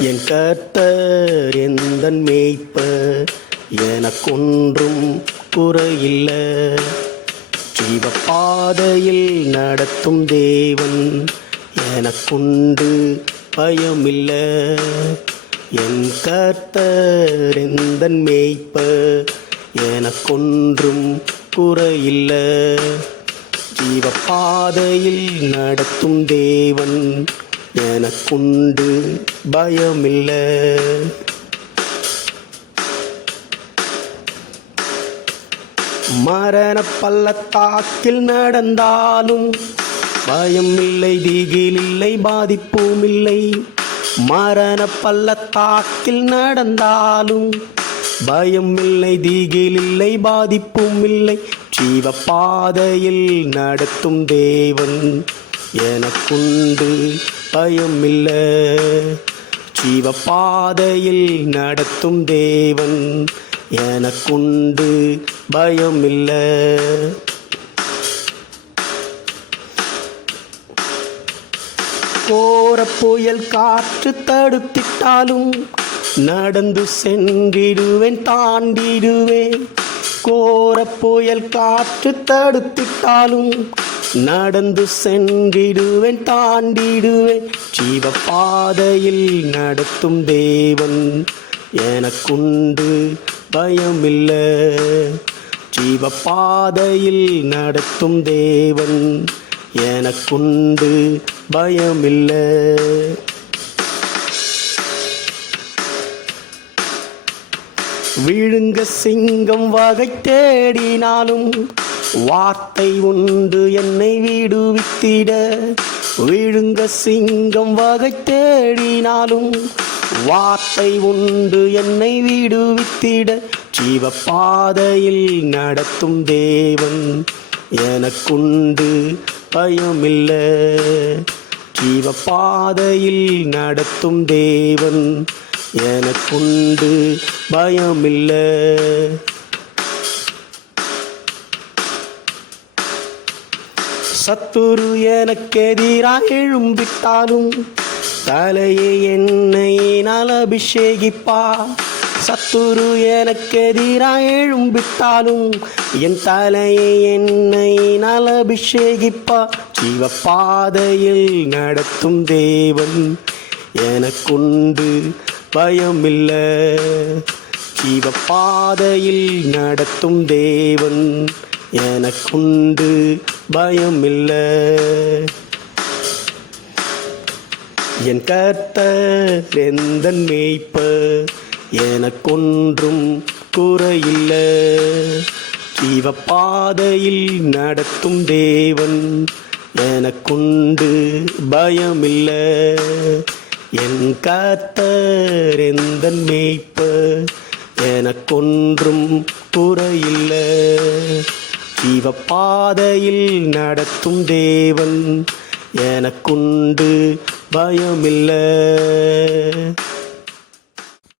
என் கர்த்தர் எந்த மேய்ப்பர் எனக்கொன்றும் குறையில்லை. ஜீவ பாதையில் நடத்தும் தேவன் எனக்குண்டு பயமில்லை. என் கர்த்தர் எந்த மேய்ப்பர் எனக்கொன்றும் குறையில்லை. ஜீவ பாதையில் நடத்தும் தேவன் எனக்குண்டு பயமில்ல. மரண பள்ளத்தாக்கில் நடந்தாலும் பயம் இல்லை திகில் இல்லை பாதிப்பும் இல்லை மரண பள்ளத்தாக்கில் நடந்தாலும் பயம் இல்லை திகில் இல்லை பாதிப்பும் இல்லை ஜீவ பாதையில் நடத்தும் தேவன் எனக்குண்டு பயமில்ல ஜீவ பாதையில் நடத்தும் தேவன் எனக்குண்டு பயமில்ல கோர புயல் காற்று தடுத்திட்டாலும் நடந்து சென்றிடுவேன் தாண்டிடுவேன். கோர புயல் காற்று தடுத்திட்டாலும் நடந்து சென்றிடுவேன் தாண்டிடுவேன். ஜீவ பாதையில் நடத்தும் தேவன் எனக்குண்டு பயமில்லை. ஜீவ பாதையில் நடத்தும் தேவன் எனக்குண்டு பயமில்லை. விழுங்க சிங்கம் வகை தேடினாலும் வார்த்தை உண்டு என்னை விடுவித்திட. விழுங்க சிங்கம் வகை தேடினாலும் வார்த்தை உண்டு என்னை விடுவித்திட. ஜீவப்பாதையில் நடத்தும் தேவன் எனக்குண்டு பயமில்லை. ஜீவப்பாதையில் நடத்தும் தேவன் எனக்குண்டு பயமில்லை. சத்துரு எனக்கெதிராக எழும்பிட்டாலும் தலையை என்னையினால் அபிஷேகிப்பா. சத்துரு எனக்கெதிராக எழும்பிட்டாலும் என் தலையை என்னையினால் அபிஷேகிப்பா. ஜீவ பாதையில் நடத்தும் தேவன் எனக்குண்டு பயமில்ல. ஜீவ பாதையில் நடத்தும் தேவன் எனக்குண்டு பயம் இல்லை என் கர்த்தர் எந்தன் மேய்ப்ப எனக்கொன்றும் குறையில்ல. ஜீவ பாதையில் நடத்தும் தேவன் எனக்குண்டு பயமில்ல. என் காத்தர் எந்தன் மேய்ப்ப எனக்கொன்றும் குறையில்லை. ஜீவ நடத்தும் தேவன். எனக்குண்டு பயமில்லை.